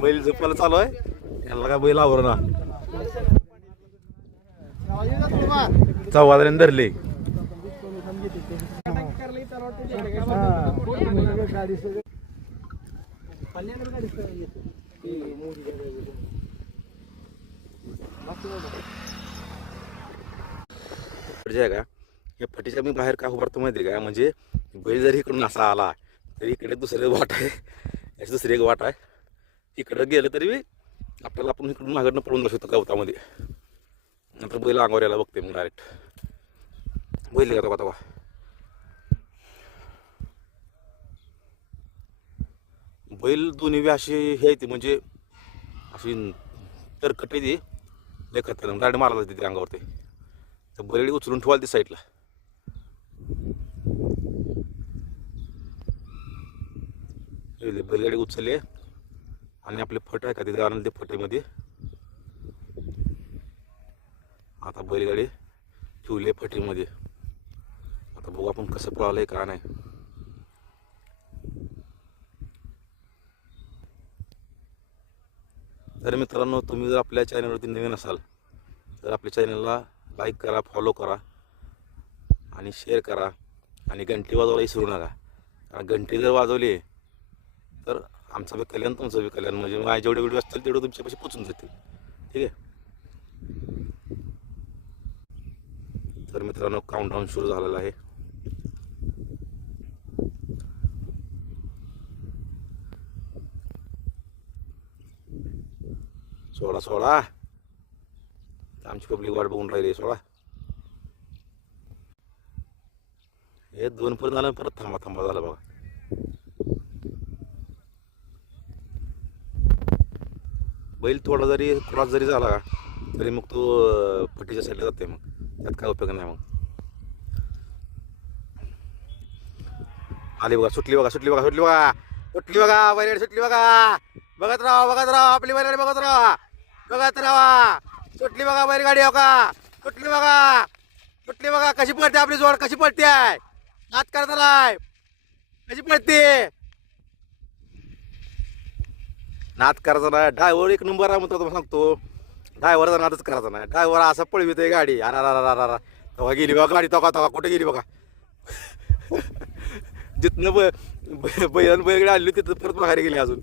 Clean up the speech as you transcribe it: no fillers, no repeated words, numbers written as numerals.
बैल झोपायला चालू आहे. याला काय बैल आवर ना चौवाद्याने धरले. का या फटीच्या मी बाहेर का उभारतो माहिती आहे का, म्हणजे बैल जर इकडून असा आला तरी इकडे दुसरे वाट आहे, याची दुसरी एक वाट आहे. इकडं गेलं तरी आपल्याला आपण इकडून मागडनं पळून जाऊ शकतो गवतामध्ये. नंतर बैल अंगावर यायला बघते मग डायरेक्ट बैल घेतो का. बैल दोन्ही अशी हे येते म्हणजे अशी तरकट येते लेखत डायरेक्ट मारायला जाते अंगावरती. तर बैलगाडी उचलून ठेवाल ती साईडला. बैलगाडी उचलली आणि आपले फट आहे का तिथे आणलं ते फटेमध्ये. आता बैलगाडी ठेवली फटीमध्ये. आता बघू आपण कसं पळालंय का नाही. तर मित्रांनो, तुम्ही जर आपल्या चॅनलवरती नवीन असाल तर आपल्या चॅनलला लाईक करा, फॉलो करा आणि शेअर करा आणि घंटी वाजवायला विसरू नका. कारण घंटी जर वाजवली तर आमचं बी कल्याण, तुमचं बी कल्याण. म्हणजे माझे जेवढे व्हिडिओ असतील तेवढे तुमच्यापाशी पोचून जातील. ठीक आहे. तर मित्रांनो, काउंटडाऊन सुरू झालेला आहे. सोळा सोळा आमची पब्लिक वाट बघून राहिली. सोळा हे 2 पर्यंत आलं, परत थांबा थांबा झालं बघा. बैल थोडा जरी क्रॉस जरी झाला का तरी मग तो फटीच्या साईडला जाते. मग त्यात काय उपयोग नाही. मग आली बघा, सुटली बघा, सुटली बघा, सुटली बघा, सुटली बघा बैलगाडी सुटली बघा. बघत राहा, बघत राहा, आपली बैलगाडी बघत राहा, बघत राहा. सुटली बघा बैलगाडी. हो का, सुटली बघा, सुटली बघा. कशी पडते आपली जोड, कशी पडते आहे. नाच करता नाही, कशी पडते. नाच करायचा नाही. ड्रायव्हर एक नंबर आहे म्हणतो तुम्हाला सांगतो. ड्रायव्हरचा नादच करायचा नाही. ड्रायव्हर असा पळवितोय गाडी. अरा तेव्हा गेली बघा गाडी. तेव्हा कुठे गेली बघा. जिथनं बैलगाडी आली तिथं परत माघारी गेली अजून.